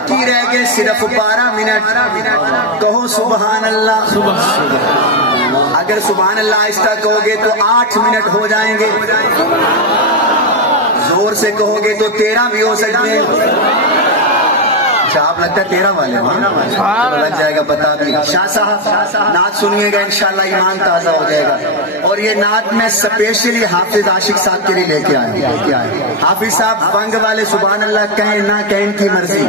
باقی رہ گئے صرف 12 منٹ. کہو سبحان اللہ. اگر سبحان اللہ آہستہ کہو گے تو 8 منٹ ہو جائیں گے. زور سے کہو گے تو 13 بھی ہو سکتے ہیں. اچھا آپ لگتا ہے 13 والے لگ جائے گا بتا بھی. شاہ صاحب نعت سنیے گا انشاءاللہ ایمان تازہ ہو جائے گا. اور یہ نعت میں اسپیشلی حافظ عاشق صاحب کے لیے لے کے آئے. حافظ صاحب بنگ والے سبحان اللہ کہیں نہ کہیں ان کی مرضی,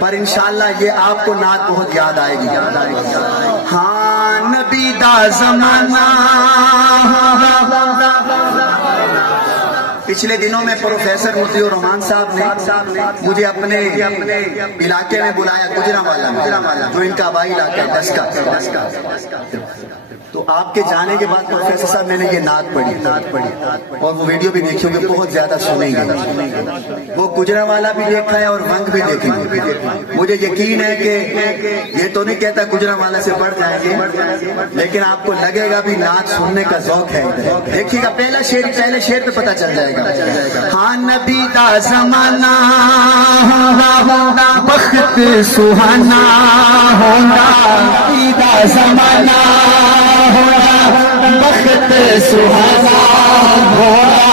پر انشاءاللہ یہ آپ کو نعت بہت یاد آئے گی. ہاں نبی دا زمانہ. پچھلے دنوں میں پروفیسر مفتی الرحمان صاحب نے مجھے اپنے علاقے میں بلایا, گجرانوالہ میں, جو ان کا آبائی علاقہ ہے ڈسکا. تو آپ کے جانے کے بعد پروفیسر صاحب میں نے یہ نعت پڑھی اور وہ ویڈیو بھی دیکھی ہوگی, بہت زیادہ سنیں گے. وہ گجرانوالہ بھی دیکھا ہے اور ونگ بھی دیکھیں گے. مجھے یقین ہے کہ یہ تو نہیں کہتا گجرانوالہ سے بڑھ جائیں گے, لیکن آپ کو لگے گا بھی نعت سننے کا ذوق ہے. دیکھیے گا پہلے شعر پہ پتہ چل جائے گا. ہاں نبی دا زمانہ وقت سہانا ہوگا. نبی دا زمانہ وقت سہانا ہوگا.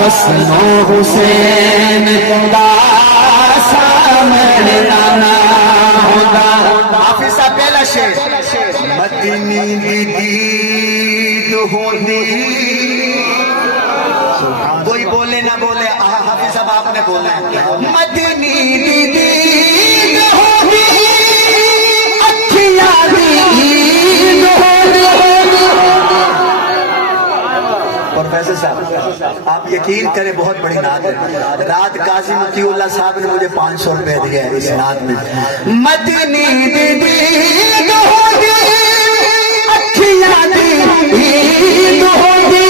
حسن و حسین دا سامنے آنا ہوگا. حافظ صاحب پہلا شعر. مدنی دی دید ہوندی. کوئی بولے نہ بولے, حافظ صاحب آپ نے بولنا ہے. مدنی دی دید ہوندی اکھیاں دید ہوندی. پروفیسر صاحب آپ یقین کریں بہت بڑی نعت ہے. رات قاضی مطیع اللہ صاحب نے مجھے 500 روپے دیا ہے اس نعت میں. مدنی دی دید ہوندی اکھیاں دید ہوندی.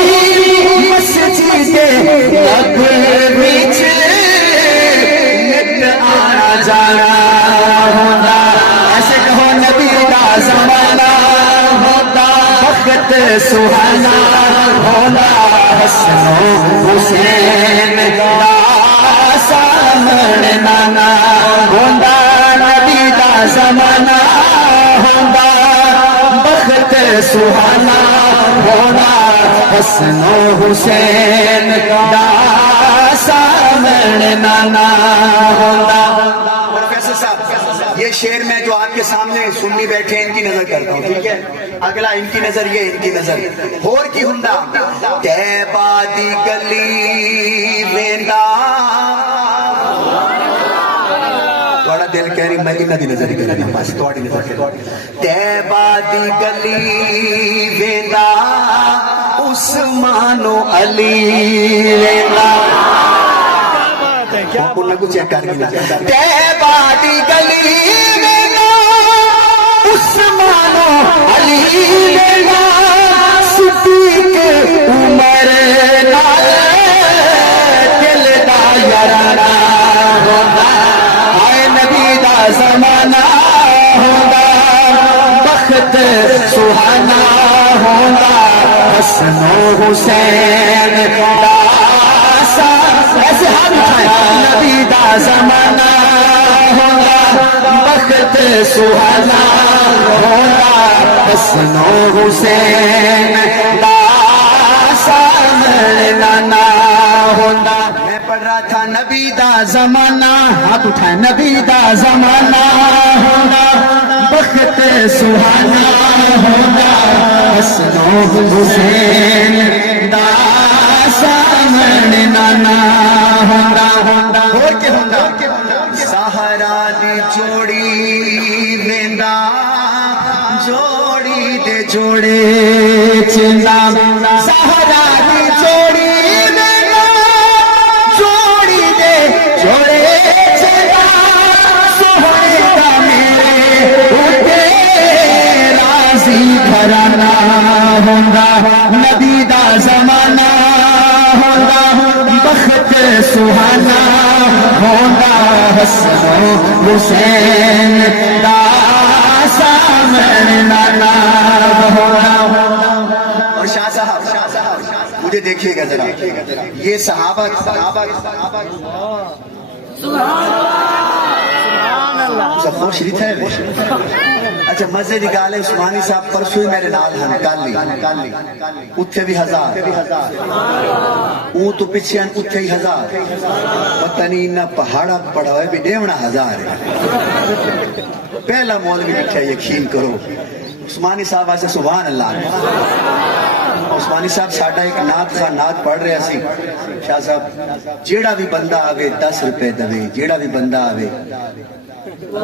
لب وچ نت آنا جانا ہوگا. ایسے کہو نبی دا زمانہ ہوگا. وقت سہانا ہوگا. حسن و حسین دا سامنے آنا ہوگا. نبی دا زمانہ ہوگا. وقت سہانا ہوگا. حسن و حسین دا سامنے نانا ہوگا. پروفیسر صاحب یہ شعر میں جو آپ کے سامنے سننی بیٹھے ان کی نظر کرتا ہوں, ٹھیک ہے. اگلا ان کی نظر, یہ ان کی نظر. ہور کی ہندا تیبہ دی گلی ویندا. بڑا دل کہہ رہی میں انہاں دی نظر ہی کرنا بس تھوڑی نظر. تیبہ دی گلی ویندا عثمان و علی ویندا. انہاں کو چیک کر کے تیبہ دی گلی ویندا عثمان و علی ویندا. صدیق عمر نال دل دا یارانہ ہوگا. آئے نبی دا زمانہ ہوگا. وقت سہانا ہوگا. حسن و حسین دا ایسے ہاتھ اٹھائیں. نبی دا زمانہ ہوگا. وقت سہانا ہوگا. حسن و حسین دا سامنے آنا ہوگا. میں پڑھ رہا تھا نبی دا زمانہ, ہاتھ اٹھائیں. نبی دا زمانہ ہوگا. وقت سہانا ہوگا. حسن و حسین دا سامنے آنا ہوگا. اور کیا ہوگا. سہارا دی جوڑی ویندا جوڑی دے جوڑے چندا. سہارا دی جوڑی ویندا جوڑی دے جوڑے چندا. سہرے دا میرے اٹھے راضی گھرانا ہوگا. نبی دا زمانہ ہوگا. وقت سہانا ہوگا. حسن و حسین دا سامنے آنا ہوگا. اور شاہ صاحب مجھے دیکھیے گا ذرا, یہ صحابہ تسا خوش نہیں تھے اچھا مزے دی گل ہے عثمانی صاحب پرسوں ہی میرے نال ہن کل اتھے بھی 1000 اون تو پیچھے ان اتھے ہی 1000 پتہ نہیں نہ پہاڑا پڑا ہوئے بھی دیونا 1000 ہے پہلا مولوی لکھا یقین کرو عثمانی صاحب واسے سبحان اللہ عثمانی صاحب ساڈا ایک نعت خواہ نعت پڑھ رہے سی شاہ صاحب جیڑا بھی بندہ آوے 10 روپے دوے جیڑا بھی بندہ آوے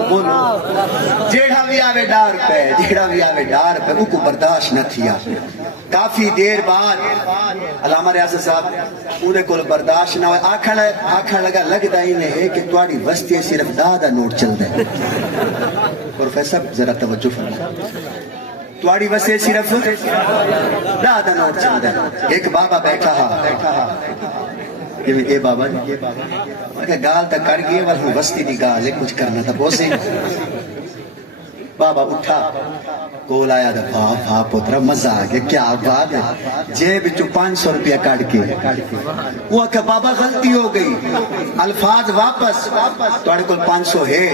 بولو جیڑا بھی آوے 10 روپے جیڑا بھی آوے 10 روپے وہ کو برداشت نہ تھیا کافی دیر بعد علامہ ریاض صاحب پورے کو برداشت نہ ہوئے آکھن لگا لگتا ہی نہیں ہے کہ تواڈی وسطی صرف 10 دا نوٹ چل دے پروفیسر ذرا توجہ فرمائیں تواڈی وسطی صرف 10 دا نوٹ چل دے ایک بابا بیٹھا ہا اے بابا جی گال تا کر گئے ور وسطی دی گال ہے کچھ کرنا تھا بوسے بابا اٹھا کول آیا دا بھا پترا مزہ آگیا کیا بات ہے جیب چو 500 روپیہ کاٹ کے وہ کہ بابا غلطی ہو گئی الفاظ واپس توڑے کل 500 ہے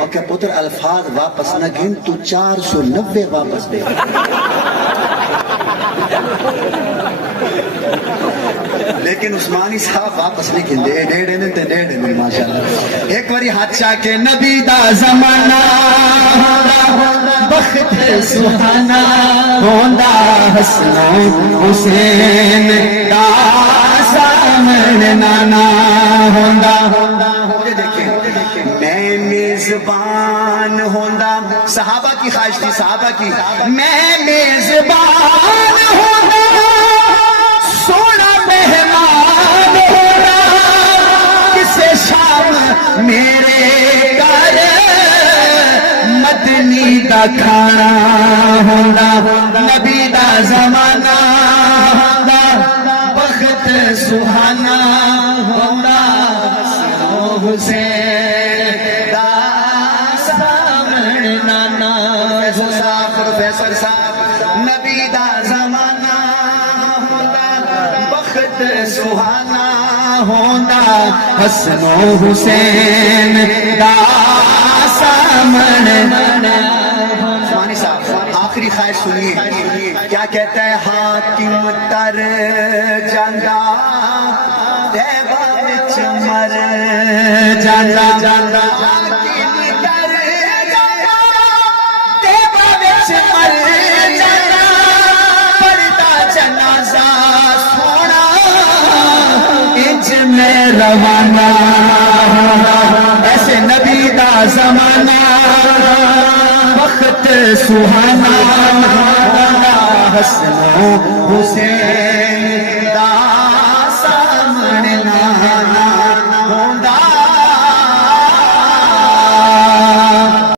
وہ کہ پتر الفاظ واپس نہ گن تو 490 واپس دے لیکن عثمانی صاحب واپس نہیں کھندے ڈیڑے نے ماشاءاللہ ایک باری ہاتھ چاہ کے نبی دا زمانہ بخت سہانا ہوندا حسن حسین دا سامن نانا ہوندا دیکھیں میں میزبان ہوندا صحابہ کی خواہش تھی صحابہ کی میں میزبان ہوندا سونا مہمان ہونا کسے شام میرے گھر مدنی دا کھانا ہونا نبی دا زمانہ ہونا وقت سہانا ہونا حسین دا سامن نانا پروفیسر صاحب نبی دا زمانہ سہانا ہونا حسن و حسین دا سامن عثمانی صاحب آخری خواہش سنیے کیا کہتا ہے حاکم تر جاندہ دیبا وچ مر جاندہ حاکم تر جاندہ دیبا وچ مر جاندہ پردہ جنازہ میں روانہ ایسے نبی دا زمانہ وقت سہانا حسن و حسین